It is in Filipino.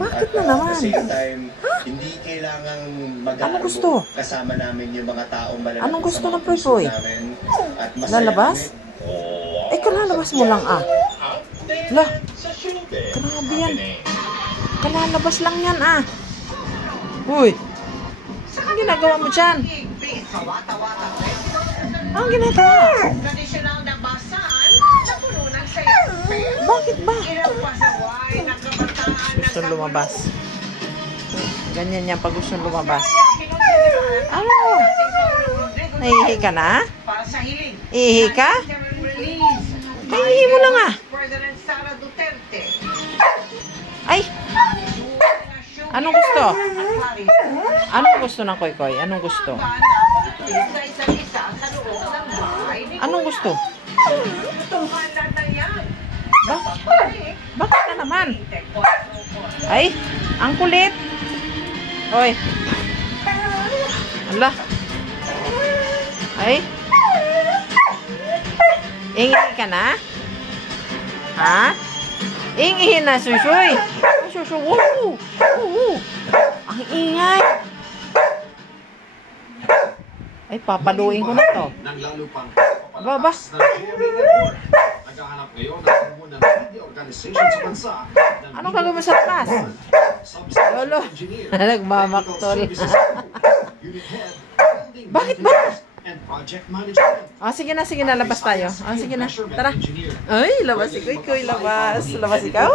Bakit na naman? At the same time, hindi kailangang Anong gusto? Kasama namin yung mga taong malalaki. Anong gusto ng Poy? At lalabas? Eh, kalalabas mo lang ah. Lah, grabe yan. Kalalabas lang yan ah. Uy, anong ginagawa mo dyan? Anong ginagawa? Tradisyonal na basaan sa puno ng sayaw. Bakit ba? Ilang pasaway ng kabataan Gusto lumabas. Ganyan yan pag gusto lumabas. Ano? Nahihi ka na? para sa hiling. Ihi ka? Ihi mo lang ah. President Sara Duterte. Ay! Anong gusto? Anong gusto ng Koy-Koy? Anong gusto? Anong gusto? Bakit ka naman? Ay! Ang kulit! Oy! Ala! Ay! Ingi ka na? Ha? Ingihin na, suy-suy! Suy-suy! Woo! Woo! Ang ingay! Ay, papaluin ko na to. Baba! Anong gagawin mo sa taas? Lolo! Nagmamaktol. Bakit ba? Sige na, labas tayo. Sige na, tara. Ay, labas si Koy-Koy, labas. Labas ikaw.